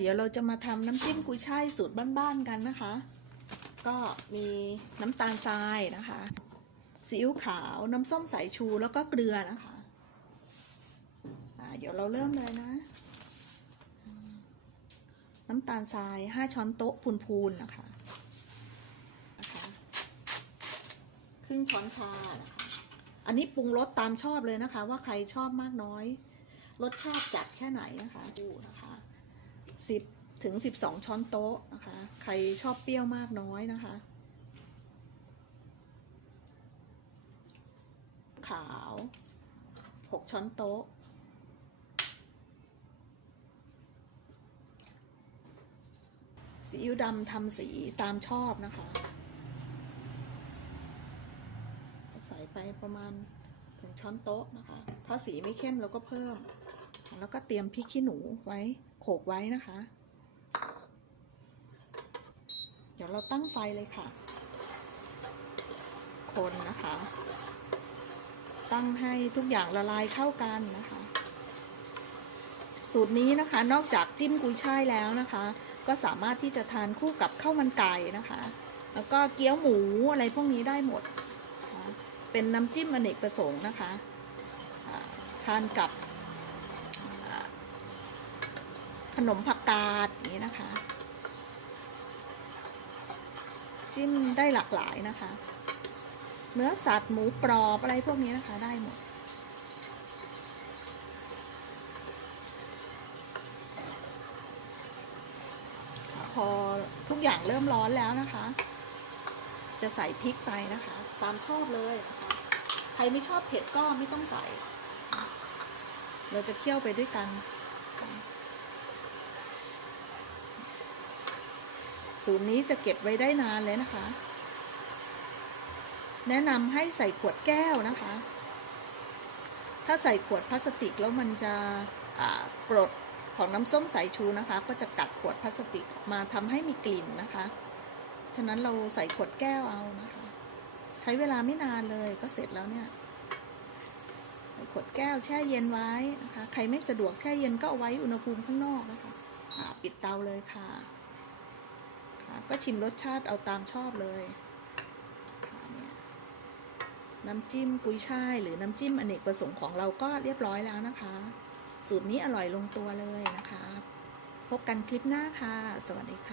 เดี๋ยวเราจะมาทำน้ำจิ้มกุยช่ายสูตรบ้านๆกันนะคะ ก็มีน้ำตาลทรายนะคะซีอิ๊วขาวน้ำส้มสายชูแล้วก็เกลือนะคะเดี๋ยวเราเริ่มเลยนะ น้ำตาลทราย 5 ช้อนโต๊ะพูนๆนะคะนะคะ ครึ่งช้อนชานะคะอันนี้ปรุงรสตามชอบเลยนะคะ ว่าใครชอบมากน้อย รสชาติจัดแค่ไหนนะคะดูนะคะ สิบถึงสิบสองช้อนโต๊ะนะคะ ใครชอบเปรี้ยวมากน้อยนะคะ ขาวหกช้อนโต๊ะ ซีอิ๊วดำทำสีตามชอบนะคะ จะใส่ไปประมาณถึงช้อนโต๊ะนะคะ ถ้าสีไม่เข้มเราก็เพิ่ม แล้วก็เตรียมพริกขี้หนูไว้โขลกไว้นะคะ เดี๋ยวเราตั้งไฟเลยค่ะ คนนะคะ ตั้งให้ทุกอย่างละลายเข้ากันนะคะ สูตรนี้นะคะนอกจากจิ้มกุยช่ายแล้วนะคะ ก็สามารถที่จะทานคู่กับข้าวมันไก่นะคะ แล้วก็เกี๊ยวหมูอะไรพวกนี้ได้หมดะะเป็นน้ำจิ้มอเนกประสงค์นะคะทานกับอ่า ขนมผักกาดอย่างนี้นะคะ จิ้มได้หลากหลายนะคะ เนื้อสัตว์หมูกรอบอะไรพวกนี้นะคะได้หมดพอทุกอย่างเริ่มร้อนแล้วนะคะ จะใส่พริกไปนะคะ ตามชอบเลยนะคะใครไม่ชอบเผ็ดก็ไม่ต้องใส่ เราจะเคี่ยวไปด้วยกัน สูตรนี้จะเก็บไว้ได้นานเลยนะคะ แนะนำให้ใส่ขวดแก้วนะคะ ถ้าใส่ขวดพลาสติกแล้วมันจะกรดของน้ำส้มสายชูนะคะ ก็จะกัดขวดพลาสติกมาทำให้มีกลิ่นนะคะ ฉะนั้นเราใส่ขวดแก้วเอานะคะ ใช้เวลาไม่นานเลยก็เสร็จแล้วเนี่ยใส่ขวดแก้วแช่เย็นไว้นะคะ ใครไม่สะดวกแช่เย็นก็เอาไว้อุณหภูมิข้างนอกนะคะปิดเตาเลยค่ะ ก็ชิมรสชาติเอาตามชอบเลย น้ำจิ้มกุยช่ายหรือน้ำจิ้มอเนกประสงค์ของเราก็เรียบร้อยแล้วนะคะ สูตรนี้อร่อยลงตัวเลยนะคะ พบกันคลิปหน้าค่ะ สวัสดีค่ะ